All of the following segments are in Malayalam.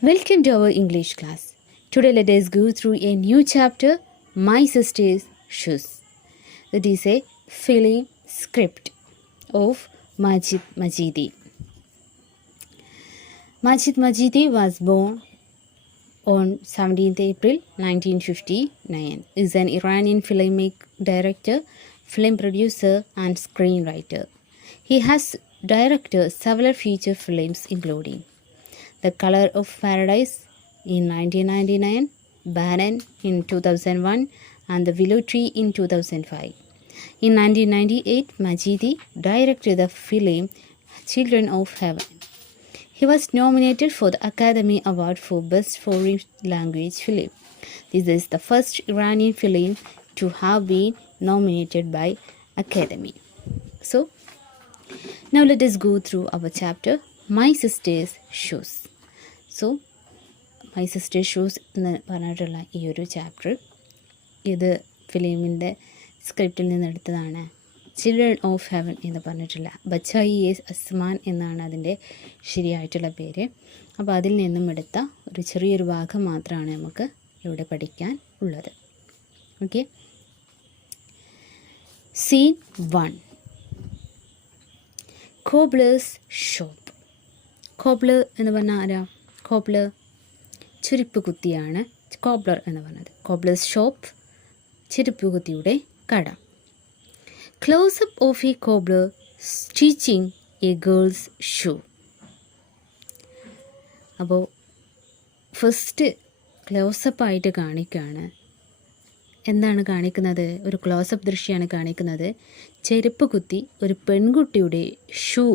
Welcome to our English class. Today let us go through a new chapter, My Sister's Shoes. It is a film script of Majid Majidi. Majid Majidi was born on 17th April 1959. He is an Iranian filmmaker, director, film producer and screenwriter. He has directed several feature films including The Color of Paradise in 1999, Bannon in 2001, and The Willow Tree in 2005. In 1998, Majidi directed the film Children of Heaven. He was nominated for the Academy Award for Best Foreign Language Film. This is the first Iranian film to have been nominated by Academy. So, now let us go through our chapter, My Sister's Shoes. So my sister shoes എന്ന് പറഞ്ഞിട്ടുള്ള ഈ ഒരു ചാപ്റ്റർ ഇത് ഫിലിമിൻ്റെ സ്ക്രിപ്റ്റിൽ നിന്നെടുത്തതാണ്. ചിൽഡ്രൻ ഓഫ് ഹെവൻ എന്ന് പറഞ്ഞിട്ടുള്ള ബച്ചായി എസ് അസ്മാൻ എന്നാണ് അതിൻ്റെ ശരിയായിട്ടുള്ള പേര്. അപ്പോൾ അതിൽ നിന്നും എടുത്ത ഒരു ചെറിയൊരു ഭാഗം മാത്രമാണ് നമുക്ക് ഇവിടെ പഠിക്കാൻ ഉള്ളത്. Okay, scene 1. Cobblers shop. Cobbler എന്ന് പറഞ്ഞാൽ ആരാ? കോബ്ലർ ചെരുപ്പ് കുത്തിയാണ് കോബ്ലർ എന്ന് പറഞ്ഞത്. കോബ്ലേഴ്സ് ഷോപ്പ്, ചെരുപ്പ് കുത്തിയുടെ കട. Close-up of A cobbler stitching A girls shoe. അപ്പോൾ ഫസ്റ്റ് ക്ലോസപ്പായിട്ട് കാണിക്കുകയാണ്. എന്താണ് കാണിക്കുന്നത്? ഒരു ക്ലോസപ്പ് ദൃശ്യമാണ് കാണിക്കുന്നത്. ചെരുപ്പ് കുത്തി ഒരു പെൺകുട്ടിയുടെ ഷൂ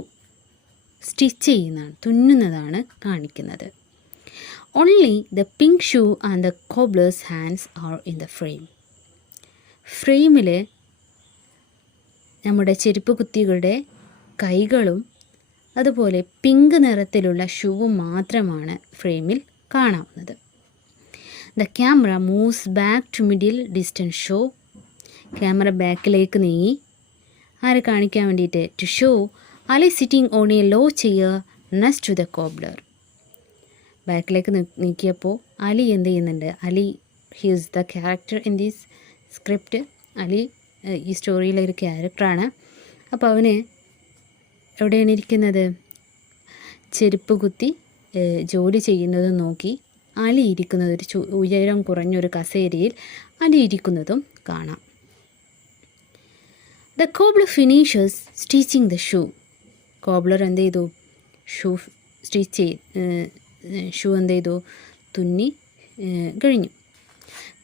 സ്റ്റിച്ച് ചെയ്യുന്നതാണ്, തുന്നുന്നതാണ് കാണിക്കുന്നത്. Only the pink shoe and the cobblers hands are in the frame. ഫ്രെയിമിൽ നമ്മുടെ ചെരുപ്പ് കുത്തികളുടെ കൈകളും അതുപോലെ പിങ്ക് നിറത്തിലുള്ള ഷൂവും മാത്രമാണ് ഫ്രെയിമിൽ കാണാവുന്നത്. The camera moves back to middle distance show. Camera ബാക്കിലേക്ക് നീങ്ങി ആരെ കാണിക്കാൻ വേണ്ടിയിട്ട്? To show Ali sitting on a low chair next to the cobbler. ബാക്കിലേക്ക് നീക്കിയപ്പോൾ അലി എന്ത് ചെയ്യുന്നുണ്ട്? Ali his the character in this script. Ali ഈ സ്റ്റോറിയിലെ ഒരു ക്യാരക്ടറാണ്. അപ്പോൾ അവന് എവിടെയാണ് ഇരിക്കുന്നത്? ചെരുപ്പ് കുത്തി ജോലി ചെയ്യുന്നതും നോക്കി അലി ഇരിക്കുന്നത് ഒരു ഉയരം കുറഞ്ഞൊരു കസേരയിൽ അലി ഇരിക്കുന്നതും കാണാം. The cobbler finishes stitching the shoe. Cobbler എന്ത് ചെയ്തു? ഷൂ സ്റ്റിച്ച് ഷൂ എന്ത് ചെയ്തു? തുന്നി കഴിഞ്ഞു.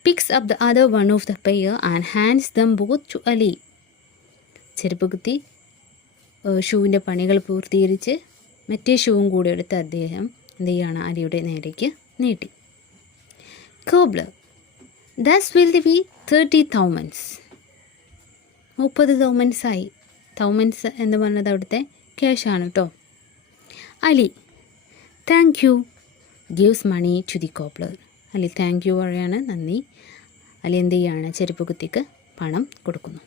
Picks up the other one of the pair and hands them both to Ali. ചെരുപ്പ് കുത്തി ഷൂവിൻ്റെ പണികൾ പൂർത്തീകരിച്ച് മറ്റേ ഷൂവും കൂടി എടുത്ത് അദ്ദേഹം എന്ത് ചെയ്യാണ്? അലിയുടെ നേരേക്ക് നീട്ടി. Cobbler this will be 30 tomans. 30 തൗമൻസായി. തൗമൻസ് എന്ന് പറഞ്ഞത് അവിടുത്തെ ക്യാഷാണ് കേട്ടോ. Ali thank you gives money to the cobbler. Ali thank you പറയാണ്, നന്ദി. അലി എന്ത് ചെയ്യാണ്? ചെരുപ്പ് കുത്തിക്ക് പണം കൊടുക്കുന്നു.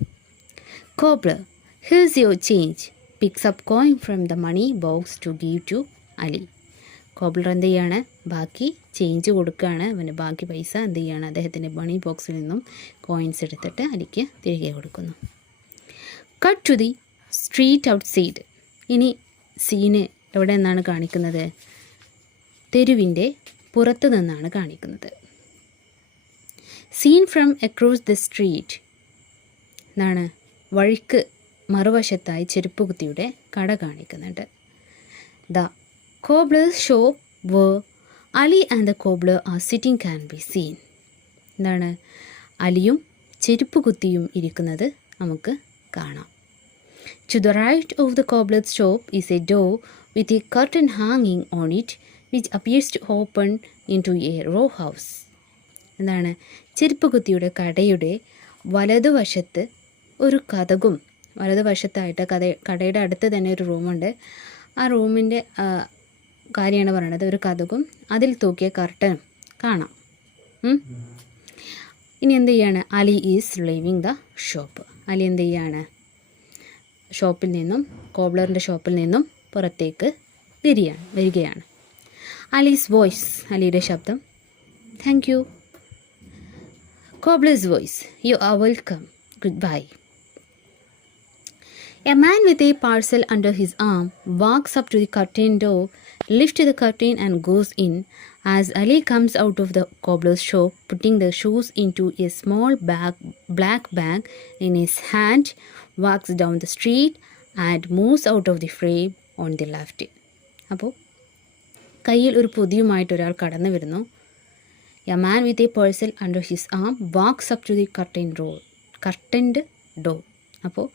Cobbler here's your change picks up coin from the money box to give to Ali. Cobbler എന്ത് ചെയ്യാണ്? ബാക്കി ചേഞ്ച് കൊടുക്കുകയാണ്. അവന് ബാക്കി പൈസ എന്ത് ചെയ്യാണ്? അദ്ദേഹത്തിൻ്റെ മണി ബോക്സിൽ നിന്നും കോയിൻസ് എടുത്തിട്ട് അലിക്ക് തിരികെ കൊടുക്കുന്നു. Cut to the street outside. ഇനി സീന് എവിടെ നിന്നാണ് കാണിക്കുന്നത്? തെരുവിൻ്റെ പുറത്തു നിന്നാണ് കാണിക്കുന്നത്. Scene from across the street. എന്താണ്? വഴിക്ക് മറുവശത്തായി ചെരുപ്പ് കുത്തിയുടെ കട കാണിക്കുന്നുണ്ട്. The cobbler's shop where Ali and the cobbler are sitting can be seen. എന്താണ്? അലിയും ചെരുപ്പ് കുത്തിയും ഇരിക്കുന്നത് നമുക്ക് കാണാം. To the right of the cobbler's shop is a door with a curtain hanging on it which appears to open into a row house. എന്താണ്? ചെരുപ്പ് കുത്തിയുടെ കടയുടെ വലതുവശത്ത് ഒരു കതകും, വലതുവശത്തായിട്ട് കടയുടെ അടുത്ത് തന്നെ ഒരു റൂമുണ്ട്. ആ റൂമിൻ്റെ കാര്യമാണ് പറയണത്. ഒരു കതകും അതിൽ തൂക്കിയ കർട്ടനും കാണാം. ഇനി എന്ത് ചെയ്യാണ്? Ali is living the shop. Ali എന്ത് ചെയ്യാണ്? ഷോപ്പിൽ നിന്നും, കോബ്ലറിൻ്റെ ഷോപ്പിൽ നിന്നും പുറത്തേക്ക് വരികയാണ്. അലീസ് വോയിസ്, അലിയുടെ ശബ്ദം. Thank you. Cobbler's voice, you are welcome. Goodbye. A man with a parcel under his arm walks up to the curtain door, lifts the curtain and goes in. As Ali comes out of the cobbler's shop, putting the shoes into a small black bag in his hand, walks down the street and moves out of the frame on the left. അപ്പോൾ കയ്യിൽ ഒരു പൊതിയുമായിട്ട് ഒരാൾ കടന്നു വരുന്നു. A man with a parcel under his arm walks up to the curtained door. അപ്പോൾ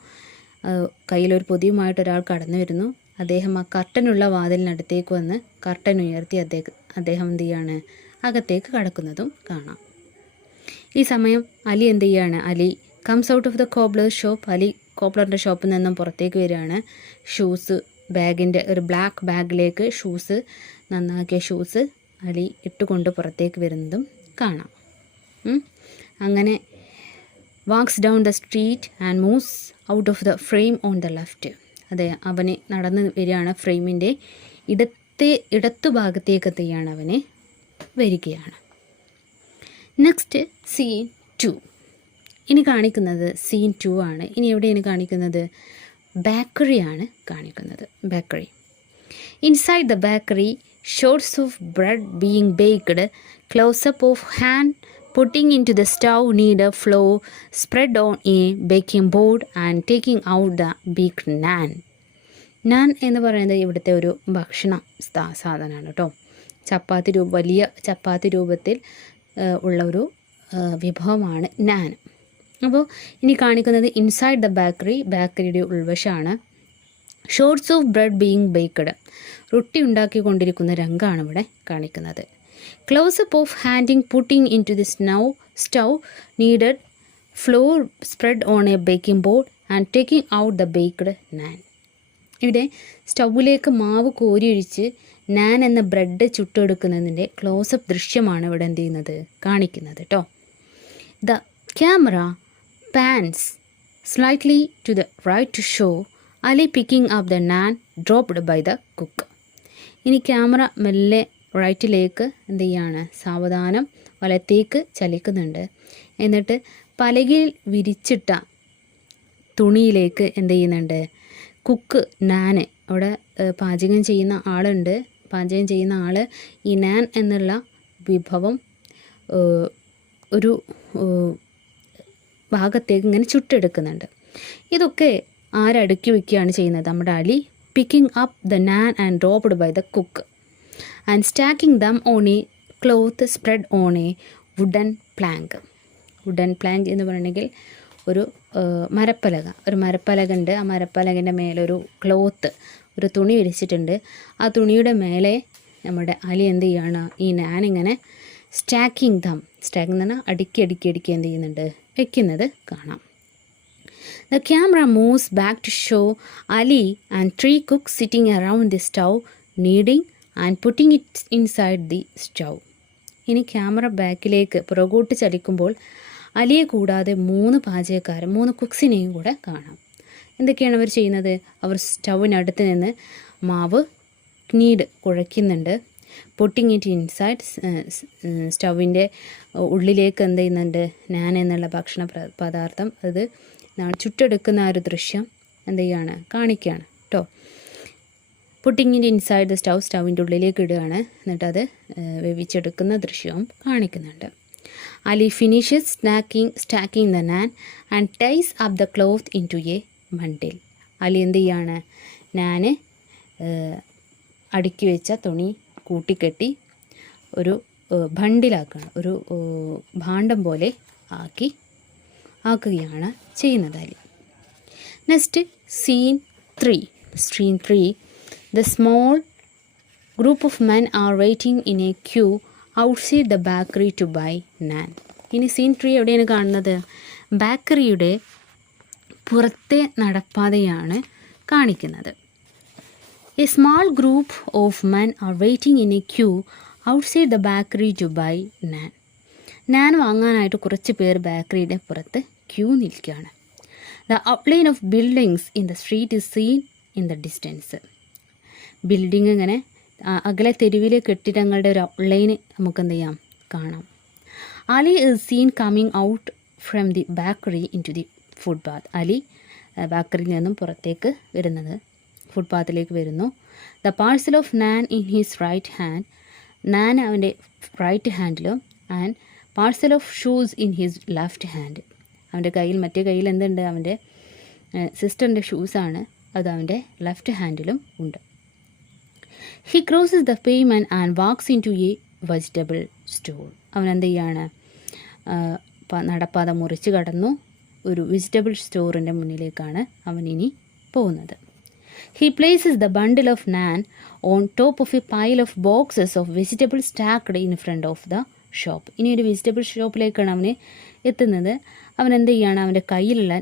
കയ്യിലൊരു പൊതിയുമായിട്ട് ഒരാൾ കടന്നു വരുന്നു. അദ്ദേഹം ആ കർട്ടനുള്ള വാതിലിനടുത്തേക്ക് വന്ന് കർട്ടൻ ഉയർത്തി അദ്ദേഹം എന്ത് ചെയ്യാണ്, അകത്തേക്ക് കടക്കുന്നതും കാണാം. ഈ സമയം അലി എന്ത് ചെയ്യാണ്, Ali comes out of the cobbler's shop. Ali കോബ്ലറിൻ്റെ ഷോപ്പിൽ നിന്നും പുറത്തേക്ക് വരികയാണ്. ഷൂസ് ബാഗിൻ്റെ ഒരു ബ്ലാക്ക് ബാഗിലേക്ക് ഷൂസ്, നന്നാക്കിയ ഷൂസ് അലി ഇട്ടുകൊണ്ട് പുറത്തേക്ക് വരുന്നതും കാണാം. അങ്ങനെ walks down the street and moves out of the frame on the left. അതെ, അവന് നടന്ന് വരികയാണ്. ഫ്രെയിമിൻ്റെ ഇടത്തു ഭാഗത്തേക്ക് എത്തുകയാണ്, അവന് വരികയാണ്. Next scene 2. ഇനി കാണിക്കുന്നത് സീൻ 2 ആണ്. ഇനി എവിടെയാണ് കാണിക്കുന്നത്? ബേക്കറിയാണ് കാണിക്കുന്നത്. Bakery. Inside the bakery, shots of bread being baked, close-up of hand putting into the stove near the floor, spread on a baking board and taking out the baked naan. നാൻ എന്ന് പറയുന്നത് ഇവിടുത്തെ ഒരു ഭക്ഷണ സാധനമാണ് കേട്ടോ. വലിയ ചപ്പാത്തി രൂപത്തിൽ ഉള്ള ഒരു വിഭവമാണ് നാൻ. അപ്പോൾ ഇനി കാണിക്കുന്നത് ഇൻസൈഡ് ദ ബേക്കറി, ബേക്കറിയുടെ ഉൾവശമാണ്. Shots of bread being baked, റൊട്ടി ഉണ്ടാക്കിക്കൊണ്ടിരിക്കുന്ന രംഗമാണ് ഇവിടെ കാണിക്കുന്നത്. Close up of handing putting into the stove kneaded flour spread on a baking board and taking out the baked naan. ഇവിടെ സ്റ്റൗവിലേക്ക് മാവ് കോരിയൊഴിച്ച് നാൻ എന്ന ബ്രെഡ് ചുട്ടെടുക്കുന്നതിൻ്റെ ക്ലോസപ്പ് ദൃശ്യമാണ് ഇവിടെ എന്ത് ചെയ്യുന്നത്, കാണിക്കുന്നത് കേട്ടോ. The camera pans slightly to the right to show Ali picking up the naan dropped by the cook. ഇനി ക്യാമറ മെല്ലെ റൈറ്റിലേക്ക് എന്ത് ചെയ്യാണ്, സാവധാനം വലത്തേക്ക് ചലിക്കുന്നുണ്ട്. എന്നിട്ട് പലകയിൽ വിരിച്ചിട്ട തുണിയിലേക്ക് എന്ത് ചെയ്യുന്നുണ്ട്, കുക്ക് നാന്, അവിടെ പാചകം ചെയ്യുന്ന ആളുണ്ട്. പാചകം ചെയ്യുന്ന ആൾ ഈ നാൻ എന്നുള്ള വിഭവം ഒരു ഭാഗത്തേക്ക് ഇങ്ങനെ ചുട്ടെടുക്കുന്നുണ്ട്. ഇതൊക്കെ ആരടുക്കി വയ്ക്കുകയാണ് ചെയ്യുന്നത്? നമ്മുടെ Ali. Picking up the naan and dropped by the cook and stacking them on a cloth spread on a wooden plank. Wooden plank എന്ന് പറയണമെങ്കിൽ ഒരു മരപ്പലക ഉണ്ട്. ആ മരപ്പലകൻ്റെ മേലെ ഒരു ക്ലോത്ത്, ഒരു തുണി വിരിച്ചിട്ടുണ്ട്. ആ തുണിയുടെ മേലെ നമ്മുടെ അലി എന്ത് ചെയ്യുകയാണ്, ഈ നാൻ ഇങ്ങനെ സ്റ്റാക്കിംഗ് എന്ന് പറഞ്ഞാൽ അടുക്കി എന്ത് ചെയ്യുന്നുണ്ട്, വെക്കുന്നത് കാണാം. The camera moves back to show Ali and 3 cooks sitting around the stove, kneading and putting it inside the stove. ഇനി ക്യാമറ ബാക്കിലേക്ക് പുറകോട്ട് ചലിക്കുമ്പോൾ അലിയെ കൂടാതെ 3 പാചകക്കാരും 3 കുക്സിനെയും കൂടെ കാണാം. എന്തൊക്കെയാണ് അവർ ചെയ്യുന്നത്? അവർ സ്റ്റൗവിനടുത്ത് നിന്ന് മാവ് കുഴയ്ക്കുന്നുണ്ട്. പുട്ടിങ് ഇറ്റ് ഇൻസൈഡ്, സ്റ്റൗവിൻ്റെ ഉള്ളിലേക്ക് എന്ത് ചെയ്യുന്നുണ്ട്, നാൻ എന്നുള്ള ഭക്ഷണ പദാർത്ഥം അത് ചുട്ടെടുക്കുന്ന ആ ഒരു ദൃശ്യം എന്ത് ചെയ്യാണ്, കാണിക്കുകയാണ് കേട്ടോ. പുട്ടിങ് ഇറ്റ് ഇൻസൈഡ് ദ സ്റ്റൗവിൻ്റെ ഉള്ളിലേക്ക് ഇടുകയാണ്. എന്നിട്ടത് വേവിച്ചെടുക്കുന്ന ദൃശ്യവും കാണിക്കുന്നുണ്ട്. Ali finishes stacking the naan and ties up the cloth into a bundle. Ali എന്ത് ചെയ്യാണ്, നാന് അടുക്കി വെച്ച തുണി കൂട്ടിക്കെട്ടി ഒരു ബണ്ടിലാക്കുകയാണ്, ഒരു ഭാണ്ഡം പോലെ ആക്കുകയാണ് ചെയ്യുന്നത് Ali. Next scene 3. The small group of men are waiting in a queue outside the bakery to buy naan. ഇനി സീൻ 3 എവിടെയാണ് കാണുന്നത്? ബേക്കറിയുടെ പുറത്തെ നടപ്പാതയാണ് കാണിക്കുന്നത്. A small group of men are waiting in a queue outside the bakery to buy naan. നാൻ വാങ്ങാനായിട്ട് കുറച്ച് പേർ ബേക്കറിയുടെ പുറത്ത് ക്യൂ നിൽക്കുകയാണ്. The outline of buildings in the street is seen in the distance. Building ഇങ്ങനെ അകലെ തെരുവിലെ കെട്ടിടങ്ങളുടെ ഒരു ഔട്ട്ലൈന് നമുക്ക് എന്ത് ചെയ്യാം, കാണാം. Ali is seen coming out from the bakery into the footpath. Ali ബേക്കറിയിൽ നിന്നും പുറത്തേക്ക് വരുന്നത്, ഫുട്പാത്തിലേക്ക് വരുന്നു. The parcel of naan in his right hand. Naan അവൻ്റെ റൈറ്റ് ഹാൻഡിലും and parcel of shoes in his left hand. അവൻ്റെ കയ്യിൽ, മറ്റേ കയ്യിൽ എന്തുണ്ട്, അവൻ്റെ സിസ്റ്ററിൻ്റെ ഷൂസാണ്, അത് അവൻ്റെ ലെഫ്റ്റ് ഹാൻഡിലും ഉണ്ട്. He crosses the pavement and walks into a vegetable store. അവൻ എന്ത് ചെയ്യാണ്, നടപ്പാത മുറിച്ച് കടന്നു ഒരു വെജിറ്റബിൾ സ്റ്റോറിൻ്റെ മുന്നിലേക്കാണ് അവൻ ഇനി പോകുന്നത്. He places the bundle of naan on top of a pile of boxes of vegetable stacked in front of the shop. ഇനി ഒരു വെജിറ്റബിൾ ഷോപ്പിലേക്കാണ് അവന് എത്തുന്നത്. അവൻ എന്ത് ചെയ്യാണ്, അവൻ്റെ കയ്യിലുള്ള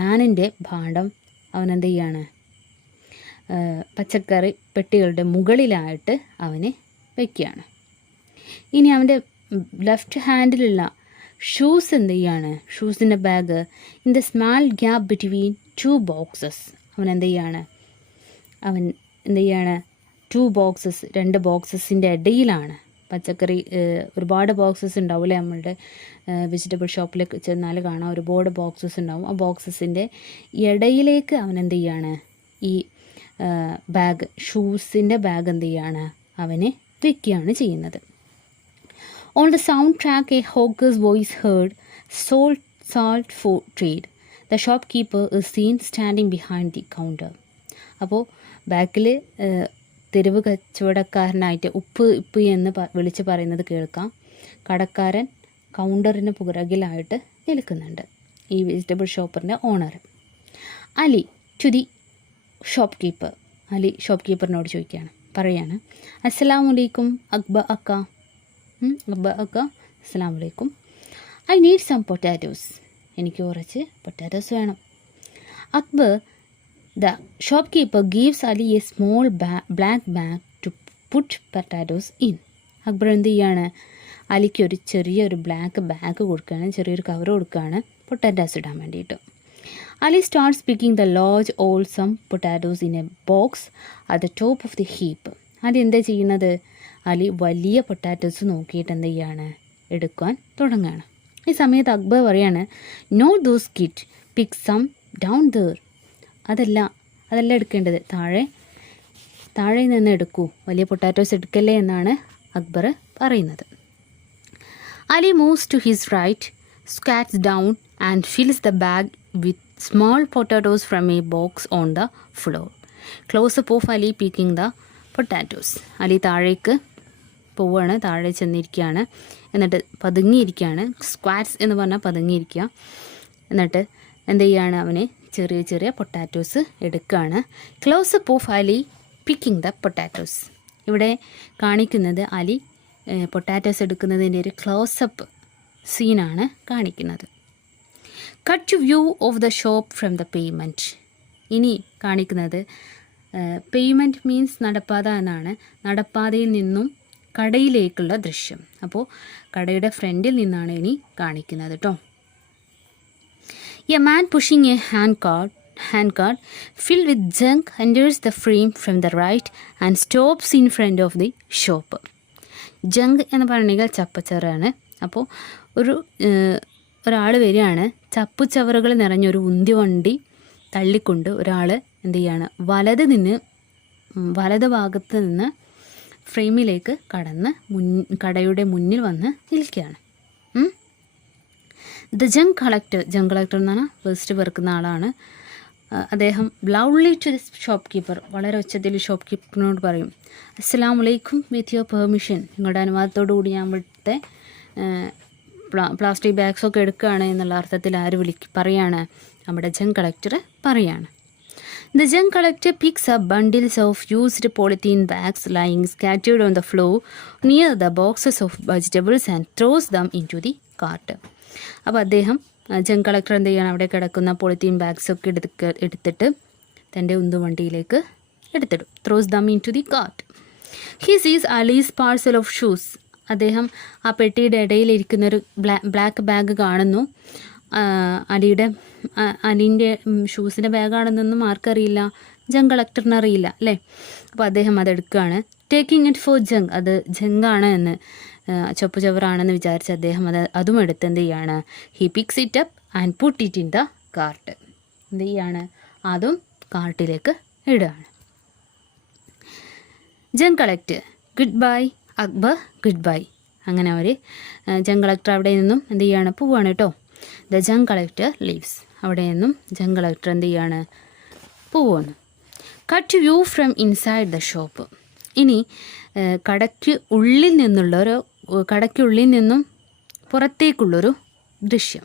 നാനിൻ്റെ ഭാണ്ഡം അവൻ എന്ത് ചെയ്യാണ്, പച്ചക്കറി പെട്ടികളുടെ മുകളിലായിട്ട് അവന് വയ്ക്കുകയാണ്. ഇനി അവൻ്റെ ലെഫ്റ്റ് ഹാൻഡിലുള്ള ഷൂസ് എന്ത് ചെയ്യാണ്, ഷൂസിൻ്റെ bag in the small gap between 2 boxes. അവൻ എന്ത് ചെയ്യാണ്, അവൻ എന്ത് ചെയ്യാണ്, 2 ബോക്സസ്, 2 ബോക്സസിൻ്റെ ഇടയിലാണ്. പച്ചക്കറി ഒരുപാട് ബോക്സസ് ഉണ്ടാവില്ലേ, നമ്മളുടെ വെജിറ്റബിൾ ഷോപ്പിലേക്ക് ചെന്നാൽ കാണാം ഒരുപാട് ബോക്സസ് ഉണ്ടാവും. ആ ബോക്സസിൻ്റെ ഇടയിലേക്ക് അവൻ എന്ത് ചെയ്യാണ്, ഈ ബാഗ്, ഷൂസിൻ്റെ ബാഗ് എന്ത് ചെയ്യാണ്, അവന് വയ്ക്കുകയാണ് ചെയ്യുന്നത്. On the sound track A hawkers voice heard, salt for trade. The shopkeeper is seen standing behind the counter. അപ്പോൾ ബാക്കിൽ തെരുവ് കച്ചവടക്കാരനായിട്ട് ഉപ്പ് എന്ന് വിളിച്ച് പറയുന്നത് കേൾക്കാം. കടക്കാരൻ കൗണ്ടറിന് പുറകിലായിട്ട് നിൽക്കുന്നുണ്ട്, ഈ വെജിറ്റബിൾ ഷോപ്പറിൻ്റെ owner. Ali to the shop keeper. Ali shop കീപ്പറിനോട് ചോദിക്കുകയാണ്, പറയാണ്, അസ്സലാമു അലൈക്കും അക്ബ അക്ക. അസ്സലാമു അലൈക്കും. I need some potatoes. എനിക്ക് കുറച്ച് പൊട്ടാറ്റോസ് വേണം. Akbar, the shop keeper gives Ali a small black bag to put potatoes in. Akbar എന്ത് ചെയ്യാണ്, അലിക്ക് ഒരു ചെറിയൊരു ബ്ലാക്ക് ബാഗ് കൊടുക്കുകയാണ്, ചെറിയൊരു കവർ കൊടുക്കുകയാണ് പൊട്ടാറ്റോസ് ഇടാൻ വേണ്ടിയിട്ട്. Ali starts picking the large wholesome potatoes in a box at the top of the heap. Ali എന്താ ചെയ്യുന്നത്, അലി വലിയ പൊട്ടാറ്റോസ് നോക്കിയിട്ട് എന്ത് ചെയ്യാണ്, എടുക്കാൻ തുടങ്ങുകയാണ്. ഈ സമയത്ത് അക്ബർ പറയാണ്, not those kid, pick some down there. അതല്ല എടുക്കേണ്ടത്, താഴെ നിന്ന് എടുക്കൂ, വലിയ പൊട്ടാറ്റോസ് എടുക്കല്ലേ എന്നാണ് അക്ബർ പറയുന്നത്. Ali moves to his right, squats down and fills the bag with small potatoes from a box on the floor. Close up of Ali picking the potatoes. Ali താഴേക്ക് പോവുകയാണ്, താഴെ ചെന്നിരിക്കുകയാണ്, എന്നിട്ട് പതുങ്ങിയിരിക്കുകയാണ്. സ്ക്വാറ്റ്സ് എന്ന് പറഞ്ഞാൽ പതുങ്ങിയിരിക്കുക. എന്നിട്ട് എന്ത് ചെയ്യുകയാണ്, അവന് ചെറിയ ചെറിയ പൊട്ടാറ്റോസ് എടുക്കുകയാണ്. Close up of Ali picking the potatoes. ഇവിടെ കാണിക്കുന്നത് അലി പൊട്ടാറ്റോസ് എടുക്കുന്നതിൻ്റെ ഒരു ക്ലോസപ്പ് സീനാണ് കാണിക്കുന്നത്. Cut to view of the shop from the pavement. ഇനി കാണിക്കുന്നത് പേയ്മെൻറ്റ് മീൻസ് നടപ്പാത എന്നാണ്. നടപ്പാതയിൽ നിന്നും കടയിലേക്കുള്ള ദൃശ്യം. അപ്പോൾ കടയുടെ ഫ്രണ്ടിൽ നിന്നാണ് ഇനി കാണിക്കുന്നത് കേട്ടോ. A man pushing a hand cart filled with junk enters the frame from the right and stops in front of the shop. Junk എന്ന് പറഞ്ഞാൽ ചപ്പച്ചവറാണ്. അപ്പോൾ ഒരാൾ വരികയാണ്, ചപ്പുചവറുകൾ നിറഞ്ഞൊരു ഉന്തി വണ്ടി തള്ളിക്കൊണ്ട് ഒരാൾ എന്ത് ചെയ്യാണ്, വലത് ഭാഗത്ത് നിന്ന് ഫ്രെയിമിലേക്ക് കടന്ന് കടയുടെ മുന്നിൽ വന്ന് നിൽക്കുകയാണ്. ദ ജങ്ക് കളക്ടർ എന്ന് പറഞ്ഞാൽ വേസ്റ്റ് പെറുക്കുന്ന ആളാണ്. അദ്ദേഹം loudly to the shop keeper, വളരെ ഉച്ചത്തിൽ ഷോപ്പ് കീപ്പറിനോട് പറയും, അസ്സലാമു അലൈക്കും, വിത്ത് യുവർ പെർമിഷൻ, നിങ്ങളുടെ അനുവാദത്തോടു കൂടി ഞാൻ ഇവിടുത്തെ പ്ലാസ്റ്റിക് ബാഗ്സൊക്കെ എടുക്കുകയാണ് എന്നുള്ള അർത്ഥത്തിൽ പറയാണ്, നമ്മുടെ ജങ്ക് കളക്ടർ പറയാണ്. The junk collector picks up bundles of used polythene bags lying scattered on the floor near the boxes of vegetables and throws them into the cart. അപ്പോൾ അദ്ദേഹം ജങ്ക് കളക്ടർ എന്ത് ചെയ്യണം, അവിടെ കിടക്കുന്ന പോളിത്തീൻ ബാഗ്സൊക്കെ എടുത്തിട്ട് തൻ്റെ ഉന്തുവണ്ടിയിലേക്ക് എടുത്തിടും. Throws them into the cart. He sees Ali's parcel of shoes. അദ്ദേഹം ആ പെട്ടിയുടെ ഇടയിലിരിക്കുന്നൊരു ബ്ലാക്ക് ബാഗ് കാണുന്നു. അലിൻ്റെ ഷൂസിൻ്റെ ബാഗാണെന്നൊന്നും ആർക്കറിയില്ല, ജങ്ക് കളക്ടറിന് അറിയില്ല അല്ലേ. അപ്പോൾ അദ്ദേഹം അതെടുക്കുകയാണ്. ടേക്കിംഗ് ഇറ്റ് ഫോർ ജങ്, അത് ജങ്കാണ് എന്ന് ചൊപ്പ് ചവറാണെന്ന് വിചാരിച്ച അദ്ദേഹം അതും എടുത്ത് എന്ത് ചെയ്യാണ്, he picks it up and put it in the cart. എന്ത് ചെയ്യാണ്, അതും കാർട്ടിലേക്ക് ഇടുകയാണ്. Junk collect, goodbye Akbar, goodbye. അങ്ങനെ അവർ ജങ് കളക്ടർ അവിടെ നിന്നും എന്ത് ചെയ്യാണ്, പോവാണ് കേട്ടോ. ദ ജങ് കളക്ടർ ലീവ്സ്, അവിടെ നിന്നും ജങ് കളക്ടർ എന്ത് ചെയ്യാണ്, പോവാണ്. Cut view from inside the shop. ഇനി കടയ്ക്കുള്ളിൽ നിന്നും പുറത്തേക്കുള്ളൊരു ദൃശ്യം.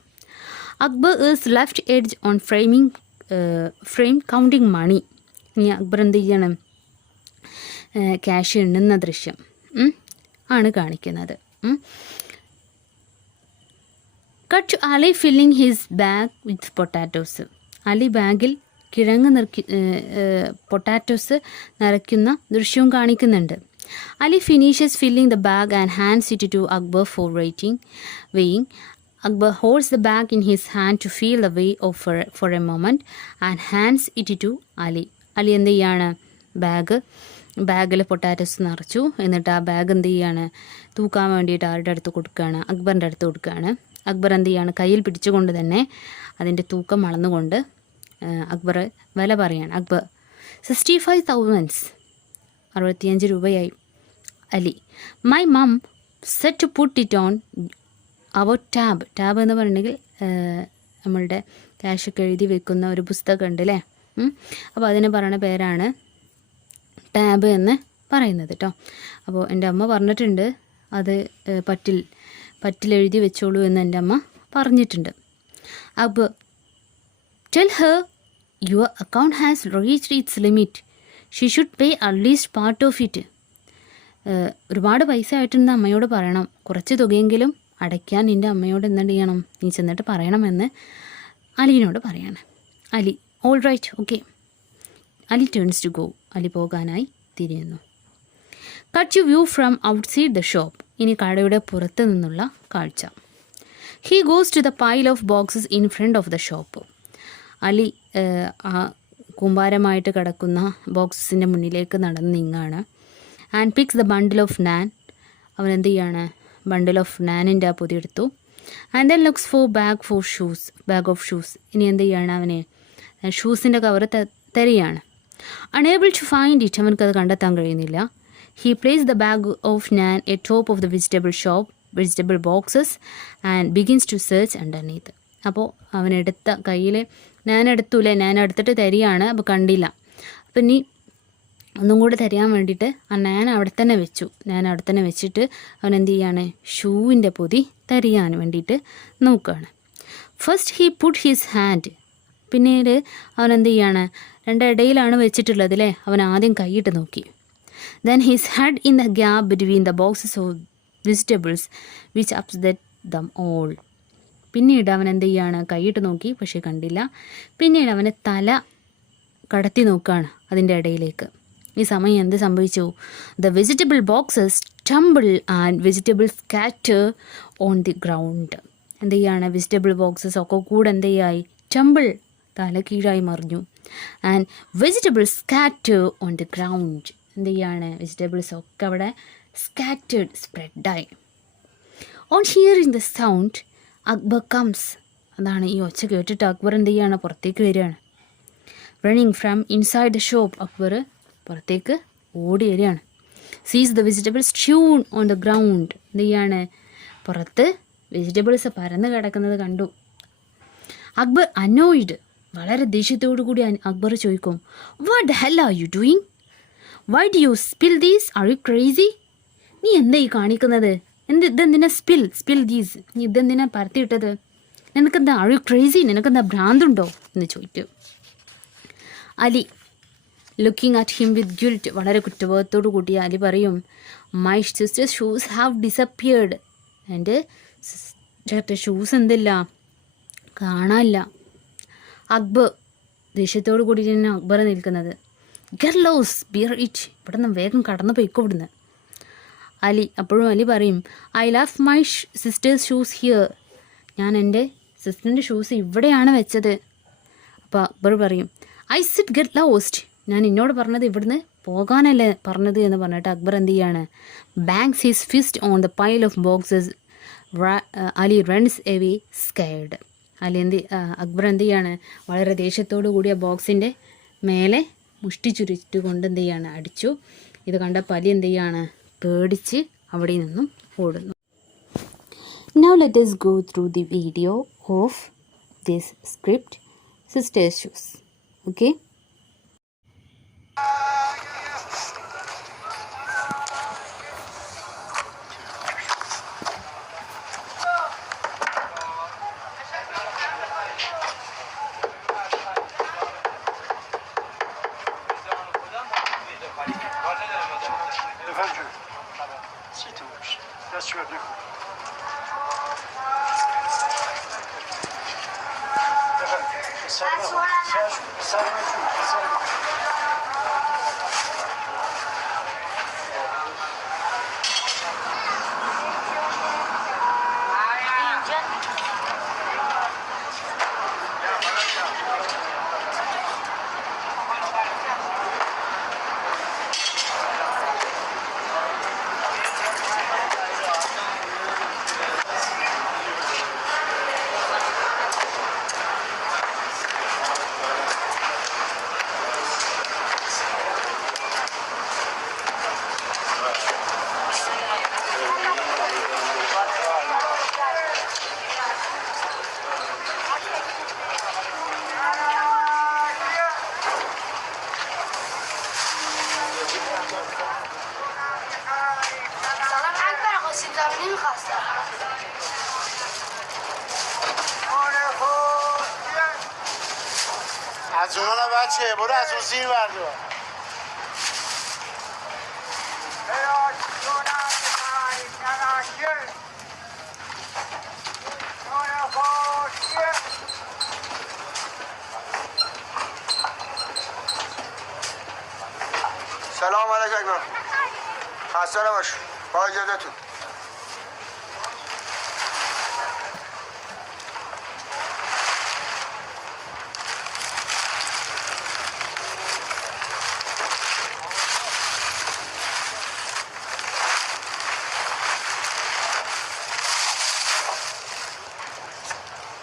Akbar is left edge on frame counting money. ഇനി അക്ബർ എന്ത് ചെയ്യണം, ക്യാഷ് എണ്ണുന്ന ദൃശ്യം ആണ് കാണിക്കുന്നത്. Cut to Ali filling his bag with potatoes. Ali ബാഗിൽ പൊട്ടാറ്റോസ് നിറയ്ക്കുന്ന ദൃശ്യവും കാണിക്കുന്നുണ്ട്. Ali finishes filling the bag and hands it to Akbar for weighing. Akbar holds the bag in his hand to feel the weight four A moment and hands it to Ali. Ali എന്ത് ചെയ്യാണ്, ബാഗിൽ പൊട്ടാറ്റോസ് നിറച്ചു. എന്നിട്ട് ആ ബാഗ് എന്ത് ചെയ്യാണ്, തൂക്കാൻ വേണ്ടിയിട്ട് ആരുടെ അടുത്ത് കൊടുക്കുകയാണ്, അക്ബറിൻ്റെ അടുത്ത് കൊടുക്കുകയാണ്. അക്ബർ എന്ത് ചെയ്യാണ്, കയ്യിൽ പിടിച്ചുകൊണ്ട് തന്നെ അതിൻ്റെ തൂക്കം അളന്നുകൊണ്ട് അക്ബർ വില പറയാണ്. അക്ബർ 65,000, 65 രൂപയായി. Ali, my mum said to put it on our tab. Tab എന്ന് പറഞ്ഞിട്ടുണ്ടെങ്കിൽ നമ്മളുടെ ക്യാഷൊക്കെ എഴുതി വെക്കുന്ന ഒരു പുസ്തകം ഉണ്ട് അല്ലേ. അപ്പോൾ അതിന് പറയുന്ന പേരാണ് ടാബ് എന്ന് പറയുന്നത് കേട്ടോ. അപ്പോൾ എൻ്റെ അമ്മ പറഞ്ഞിട്ടുണ്ട് അത് പറ്റിൽ എഴുതി വെച്ചോളൂ എന്ന് എൻ്റെ അമ്മ പറഞ്ഞിട്ടുണ്ട്. അപ്പോൾ tell her your account has reached it's limit, she should pay at least part of it. ഒരുപാട് പൈസ ആയിട്ടുണ്ട് അമ്മയോട് പറയണം, കുറച്ച് തുകയെങ്കിലും അടയ്ക്കാൻ നിൻ്റെ അമ്മയോട് എന്ത് ചെയ്യണം, നീ ചെന്നിട്ട് പറയണമെന്ന് അലിനോട് പറയാണ്. Ali, all right, okay. Ali turns to go, Ali പോകാനായി തിരിയുന്നു. Cut you view from outside the shop. ഇനി കടയുടെ പുറത്ത് നിന്നുള്ള കാഴ്ച. He goes to the pile of boxes in front of the shop. Ali ആ കൂമ്പാരമായിട്ട് കിടക്കുന്ന ബോക്സസിൻ്റെ മുന്നിലേക്ക് നടന്ന് നീങ്ങാണ്. And picks the bundle of naan. അവൻ എന്ത് ചെയ്യാണ്, ബണ്ടിൽ ഓഫ് നാനിൻ്റെ ആ പൊതി എടുത്തു. And then looks for bag of shoes. ഇനി എന്ത് ചെയ്യാണ്, അവന് ഷൂസിൻ്റെ കവർ തരികയാണ്. അണേബിൾ ടു ഫൈൻഡ് ഇറ്റ്, അവനക്കത് കണ്ടെത്താൻ കഴിയുന്നില്ല. He places the bag of naan a top of the vegetable boxes and begins to search underneath. അപ്പോൾ അവനെടുത്ത കയ്യിൽ ഞാൻ എടുത്തിട്ട് തരികയാണ്. അപ്പോൾ കണ്ടില്ല. അപ്പം ഇനി ഒന്നും കൂടെ തരാൻ വേണ്ടിയിട്ട് ആ ഞാൻ അവിടെ തന്നെ വെച്ചിട്ട് അവൻ എന്ത് ചെയ്യാണ്, ഷൂവിൻ്റെ പൊതി തരിയാൻ വേണ്ടിയിട്ട് നോക്കുകയാണ്. First he puttu his hand. പിന്നീട് അവൻ എന്ത് ചെയ്യാണ്, രണ്ടിടയിലാണ് വെച്ചിട്ടുള്ളത് അല്ലേ. അവൻ ആദ്യം കൈയിട്ട് നോക്കി. Then his head in the gap between the boxes of vegetables which upset them all. പിന്നീട് അവൻ എന്ത് ചെയ്യാണ്, കൈയിട്ട് നോക്കി, പക്ഷേ കണ്ടില്ല. പിന്നീട് അവന് തല കടത്തി നോക്കുകയാണ് അതിൻ്റെ ഇടയിലേക്ക്. ഈ സമയം എന്ത് സംഭവിച്ചു, the vegetable boxes tumble and vegetable scatter on the ground. എന്ത് ചെയ്യാണ്, വെജിറ്റബിൾ ബോക്സസ് ഒക്കെ കൂടെ എന്ത് ചെയ്യായി, ടംബിൾ തല കീഴായി മറിഞ്ഞു. And vegetable scatter on the ground. എന്ത് ചെയ്യാണ്, വെജിറ്റബിൾസ് ഒക്കെ അവിടെ സ്കാറ്റേഡ്, സ്പ്രെഡായി. On hearing the sound Akbar comes. അതാണ് ഈ ഒച്ച കേട്ടിട്ട് അക്ബർ എന്ത് ചെയ്യാണ്, പുറത്തേക്ക് വരികയാണ്. Running from inside the shop. Akbar പുറത്തേക്ക് ഓടി വരികയാണ്. Sees the vegetables strewn on the ground. എന്ത് ചെയ്യാണ്, പുറത്ത് വെജിറ്റബിൾസ് പരന്ന് കിടക്കുന്നത് കണ്ടു. അക്ബർ അനോയിഡ്, വളരെ ദേഷ്യത്തോടു കൂടി അക്ബർ ചോദിക്കും, what the hell are you doing, why do you spill these, are you crazy? നീ എന്താ ഈ കാണിക്കുന്നത്, ഇതെന്തിനാ സ്പിൽ ദീസ്, നീ ഇതെന്തിനാ പരത്തിയിട്ടത്, നിനക്കെന്താ, ആർ യു ക്രേസി, നിനക്കെന്താ ഭ്രാന്തുണ്ടോ എന്ന് ചോദിച്ചു. Ali looking at him with guilt, വളരെ കുറ്റബോധത്തോടു കൂടി അലി പറയും, my sister's shoes have disappeared. എൻ്റെ സിസ്റ്ററുടെ ഷൂസ് എന്തില്ല, കാണാനില്ല. അക്ബർ ദേഷ്യത്തോടു കൂടി തന്നെ അക്ബർ നിൽക്കുന്നത്. ഗെറ്റ് ലോസ്, ബിയർ ഇറ്റ്, ഇവിടെ നിന്ന് വേഗം കടന്നു പോയിക്കോ ഇവിടുന്ന്. അലി അപ്പോഴും അലി പറയും, I left my sister's shoes here, ഞാൻ എൻ്റെ സിസ്റ്ററിൻ്റെ ഷൂസ് ഇവിടെയാണ് വെച്ചത്. അപ്പോൾ അക്ബർ പറയും, ഐ സിറ്റ് ഗെറ്റ് ലോസ്റ്റ്, ഞാൻ എന്നോട് പറഞ്ഞത് ഇവിടുന്ന് പോകാനല്ലേ പറഞ്ഞത് എന്ന് പറഞ്ഞിട്ട് അക്ബർ എന്ത് ചെയ്യാണ്, bangs his fist on the pile of boxes. Ali runs away scared. Akbar എന്ത് ചെയ്യാണ്, വളരെ ദേഷ്യത്തോടു കൂടിയ ബോക്സിൻ്റെ മേലെ മുഷ്ടി ചുരുട്ടുകൊണ്ട് എന്ത് ചെയ്യാണ്, അടിച്ചു. ഇത് കണ്ടപ്പോൾ അലി എന്ത് ചെയ്യാണ്, പേടിച്ച് അവിടെ നിന്നും ഓടുന്നു. Now let us go through the video of this script, Sister's Shoes. Okay? Si touche, bien sûr, du coup. از اونا نه بچه، برو از اون زیر بردار. سلام علیکم اکبر. خسته نباش. با اجازهتون.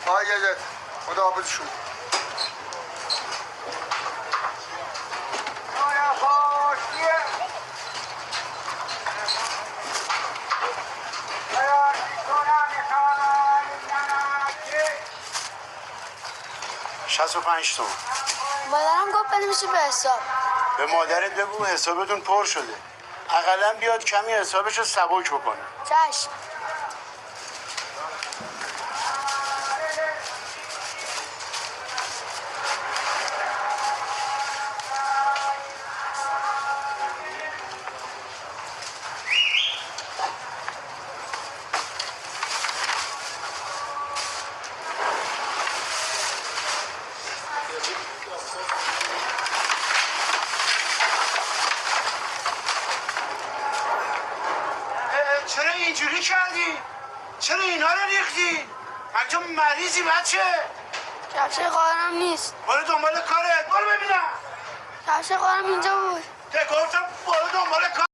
با اجازت. خداحافظشون. شصت و 5 تومن. مادرم گفت بنویسی به حساب. به مادرت بگو حسابتون پر شده. اقلا بیاد کمی حسابشو سبک بکنه. چشم. چرا اینجوری کردی؟ چرا اینا رو ریختی؟ مگه تو مریضی بچه؟ کفش خواهرم نیست. برو دنبال کارت، برو ببینم. کفش خواهرم اینجا بود. گفتم برو دنبال کارت.